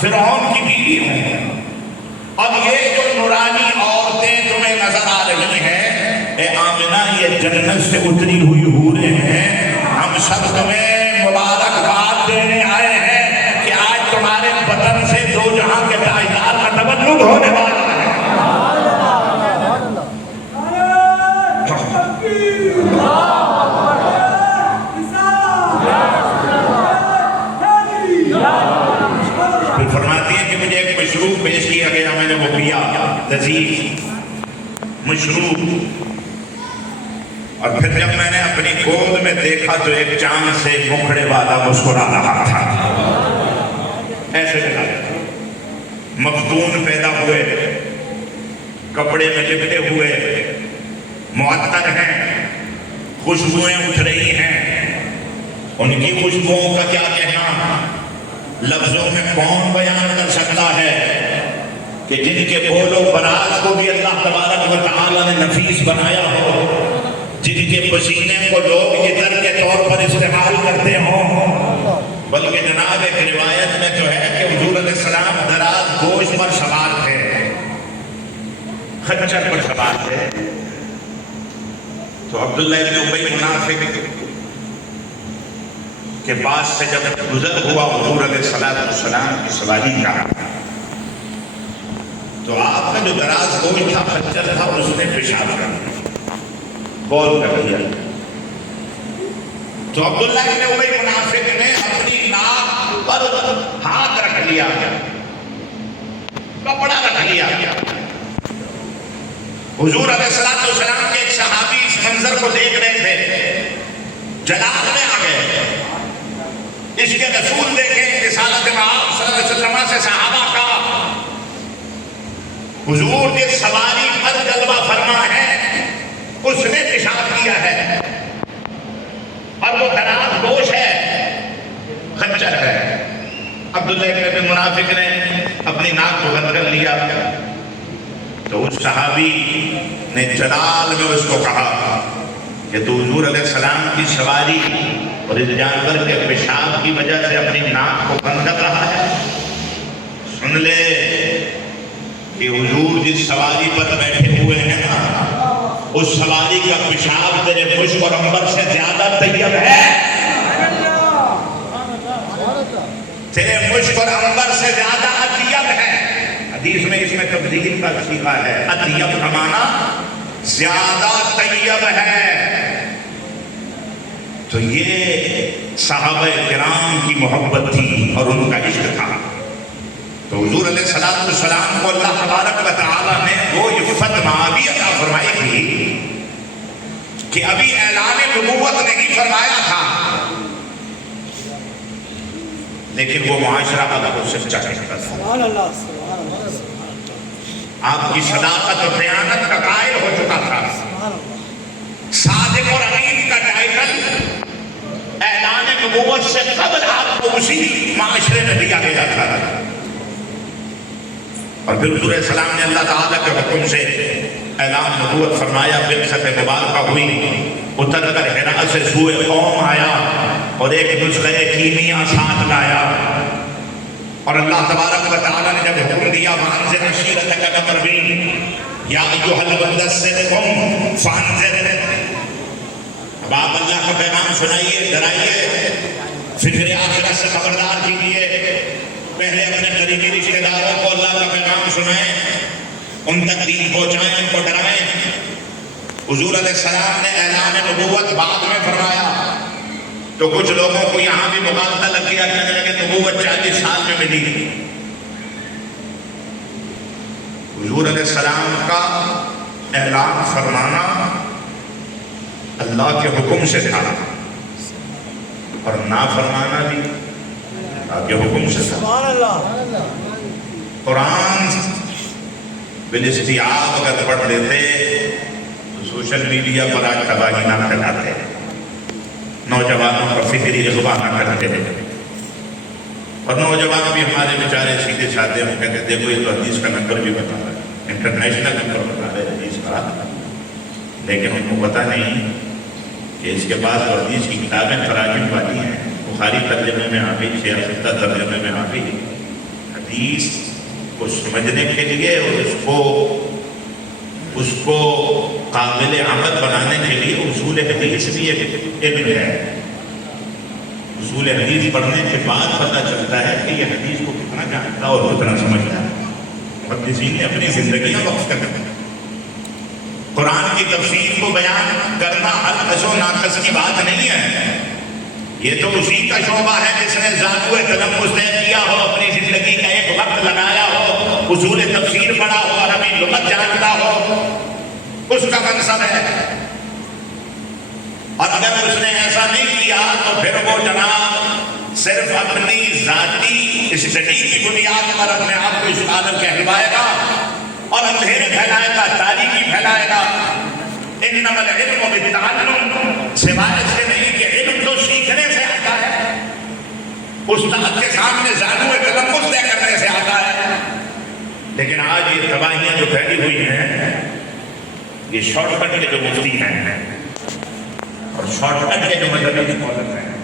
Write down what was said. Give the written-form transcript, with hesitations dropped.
فرعون کی بیوی ہوں. اب یہ جو نورانی عورتیں تمہیں نظر آ رہی ہیں، اے آمنہ یہ جنت سے اتری ہوئی حوریں ہیں. ہم سب تمہیں مبارکباد دینے آئے ہیں کہ آج تمہارے بدن سے دو جہاں کے تاجدار کا تولد ہونے والا ہے. پھر فرماتی ہے کہ مجھے ایک مشروب پیش کیا گیا، میں نے وہ پیا، لذیذ مشروب. اور پھر جب میں نے اپنی گود میں دیکھا تو ایک چاند سے مکھڑے والا مسکرا رہا تھا. ایسے لگا مفتون پیدا ہوئے، کپڑے میں لپٹے ہوئے، معطر ہیں، خوشبوئیں اٹھ رہی ہیں. ان کی خوشبوؤں کا کیا کہنا، لفظوں میں کون بیان کر سکتا ہے کہ جن کے بول و براز کو بھی اللہ تبارک و تعالی نے نفیس بنایا ہو، جن کے پسینے کو لوگ عطر کے طور پر استعمال کرتے ہوں. بلکہ جناب ایک روایت میں تو ہے کہ حضور علیہ السلام دراز گوش پر سوار تھے، خچر پر سوار تھے. تو عبداللہ ابن ابی منافق کے پاس سے جب گزر ہوا حضور علیہ السلام کی سواری کا، تو آپ کا جو دراز گوش تھا، خچر تھا، اس نے پیشاب کر دیا، بول کر دیا. تو عبداللہ ابن ابی منافق نے اپنی ناک پر ہاتھ رکھ لیا، کپڑا رکھ لیا. حضور علیہ السلام کے ایک صحابی اس منظر کو دیکھ رہے تھے، جلال میں آ گئے. اس کے رسول دیکھیں رسالت آپ صلی اللہ علیہ وسلم سے صحابہ کا حضور کے سواری پر جلوہ فرما ہے، اس نے پیشاب کیا ہے اور وہ دراز گوش ہے، خنجر ہے. عبداللہ ابن منافق نے اپنی ناک کو بند کر لیا. تو اس صحابی نے جلال میں اس کو کہا کہ تو حضور علیہ السلام کی سواری اور اس جانور کے پیشاب کی وجہ سے اپنی ناک کو بند کر رہا ہے. سن لے کہ حضور جس سواری پر بیٹھے ہوئے ہیں نا، اس سواری کا پیشاب تیرے مشک اور عنبر سے زیادہ طیب ہے، تیرے مشک اور عنبر سے زیادہ اطیب ہے. حدیث میں اس میں تبدیل کا صیغہ ہے، اطیب کا معنی زیادہ طیب ہے. تو یہ صحابہ کرام کی محبت تھی اور ان کا عشق تھا. تو حضور علیہ السلام کو اللہ تبارک و تعالی نے وہ عفت معابی عطا فرمائی تھی کہ ابھی اعلان نبوت نہیں فرمایا تھا، لیکن وہ معاشرہ اللہ کو سچا کہتا تھا. آپ کی صداقت اور دیانت کا قائل ہو چکا تھا. صادق اور امین کا ٹائٹل اعلان نبوت سے قبل آپ کو اسی معاشرے میں دیا گیا تھا. اور پھر حضور علیہ السلام نے اللہ تعالیٰ کے حکم سے اعلان نبوت فرمایا. بعثت مبارکہ ہوئی، اتر کر حرا سے سوئے قوم آیا اور ایک نسخہ کیمیا ساتھ لایا. اور اللہ تبارک و تعالیٰ نے جب حکم دیا وَأَنذِرْ عَشِيرَتَكَ الْأَقْرَبِينَ يَا أَيُّهَا الْمُدَّثِّرُ قُمْ فَأَنذِرْ. اب آپ اللہ کا پیغام سنائیے، ڈرائیے، فکر آخرت سے خبردار کیجیے. پہلے اپنے قریبی رشتہ داروں کو اللہ کا پیغام سنائیں، ان تک دین پہنچائیں، ان کو ڈرائیں. حضور علیہ السلام نے اعلان نبوت بعد میں فرمایا تو کچھ لوگوں کو یہاں بھی مغالطہ لگ گیا، کہنے لگے نبوت 40 سال میں ملی. حضور علیہ السلام کا اعلان فرمانا اللہ کے حکم سے تھا اور نہ فرمانا بھی اللہ کے حکم سے تھا. قرآن بالاستیعاب اگر پڑھ لیتے تو سوشل میڈیا پر آج تباہی نہ پھیلاتے، نوجوانوں کا فکری اغوا نہ کرتے ہیں. اور نوجوان بھی ہمارے بیچارے سیدھے سادھے ہوں، کہتے دیکھو یہ تو حدیث کا نمبر بھی بتا رہا ہے، انٹرنیشنل نمبر بتا رہے حدیث کا، لیکن ان کو پتہ نہیں کہ اس کے بعد حدیث کی کتابیں تراجم والی ہیں. بخاری ترجمے میں آ گئی، 6 ترجمے میں آ گئی، حدیث کو سمجھنے کے لیے اور اس کو قابل عمل بنانے کے لیے اصول حدیث بھی ایک علم ہے. اصول حدیث پڑھنے کے بعد پتہ چلتا ہے کہ یہ حدیث کو کتنا جانتا اور کتنا سمجھتا ہے. محدثین نے اپنی زندگیاں وقف کر دی. قرآن کی تفسیر کو بیان کرنا حلقص و ناقص کی بات نہیں ہے. یہ تو اسی کا شعبہ ہے جس نے ذاتو تلفظ طے کیا ہو، اپنی زندگی کا ایک وقت لگایا ہو، اصول تفسیر پڑھا ہو، عربی لغت جانتا ہو، اس کا منصب ہے. اور اگر اس نے ایسا نہیں کیا تو پھر وہ جناب صرف اپنی ذاتی اسٹڈی کی بنیاد پر اپنے آپ کو اسکالر کہلوائے گا اور اندھیرے پھیلائے گا، تاریکی پھیلائے گا. انما العلم بالتعلم، سوائے اس کے نہیں کہ علم تو سیکھنے سے آتا ہے، استاد کے سامنے ذاتو تلفظ طے کرنے سے آتا ہے. لیکن آج یہ تباہیاں جو پھیلی ہوئی ہیں، یہ شارٹ کٹ کے جو مفتی ہیں اور شارٹ کٹ کے جو مذہبی اسکالر ہیں،